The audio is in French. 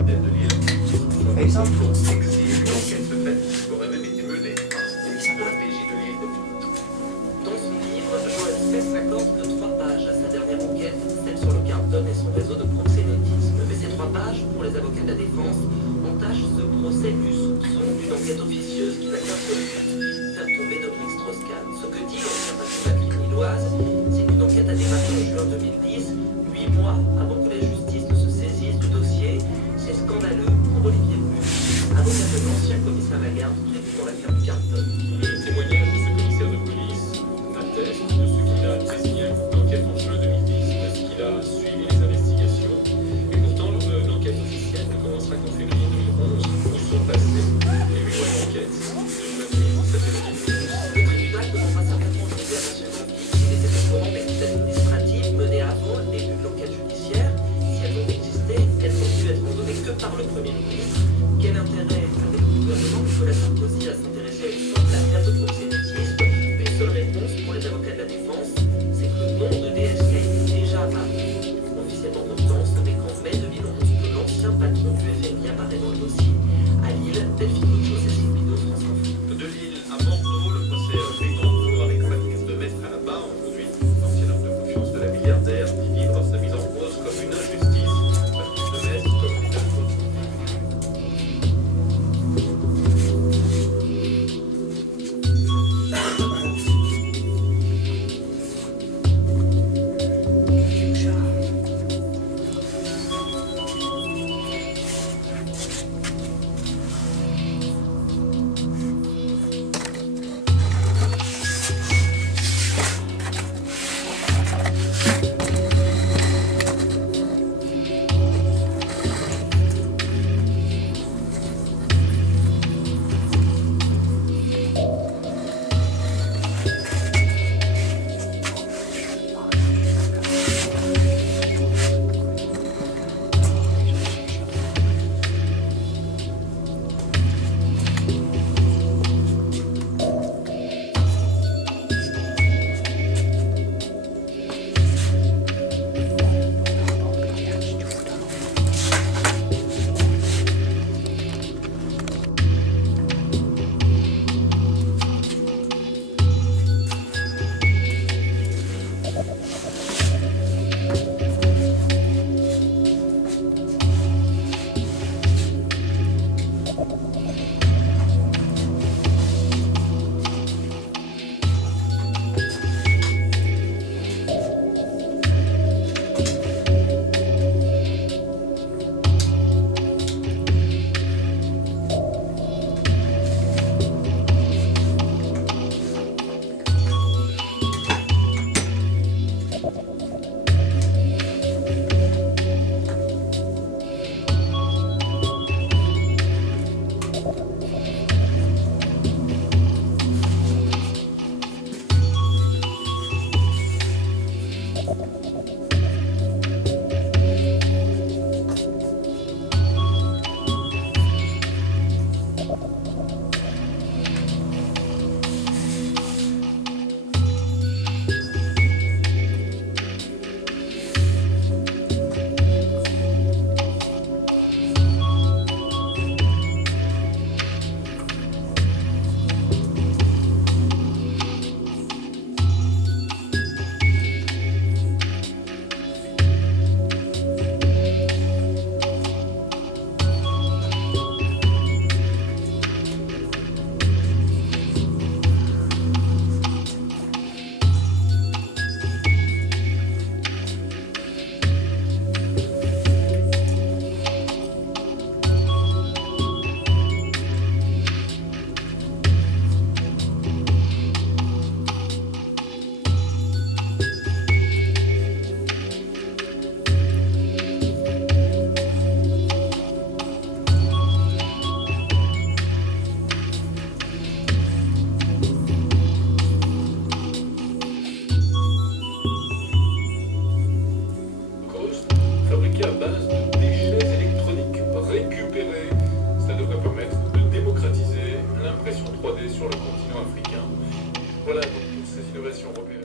de Lille. Exemple. Exige une enquête secrète qui aurait même été menée par la PJ de Lille. Dans son livre, Joël Spess s'accorde de 3 pages à sa dernière enquête, celle sur le Carlton et son réseau de proxénétisme. Mais ces 3 pages, pour les avocats de la défense, entachent ce procès du soupçon d'une enquête officieuse qui n'a qu'un seul but, faire tomber Dominique Strauss-Kahn. Ce que dit l'ancien patron de la clinique lilloise, c'est qu'une enquête a démarré en juin 2010, 8 mois avant que la justice ne se saisisse du dossier. C'est scandaleux pour Olivier Bru, avocat de l'ancien commissaire Lagarde prévu dans l'affaire du Carlton. Le témoignage de ce commissaire de police atteste de ce qu'il a désigné l'enquête en juin 2010, de ce qu'il a suivi les investigations. Et pourtant, l'enquête officielle ne commencera qu'en février 2011, où sont passés les 8 mois d'enquête de juin 2010 à février 2011. Le tribunal demandera certainement juger à M. Bru s'il était au courant des luttes administratives menées avant le début de l'enquête judiciaire. Si elles ont existé, elles ont dû être ordonnées que par le Premier ministre. Quel intérêt avait le gouvernement Nicolas Sarkozy à s'intéresser à une simple affaire de proxénétisme? Une seule réponse pour les avocats de la défense, c'est que le nom de DSK est déjà apparu. Officiellement pourtant, ce n'est qu'en mai 2011 que l'ancien patron du FMI apparaît dans le dossier. À Lille, Delphine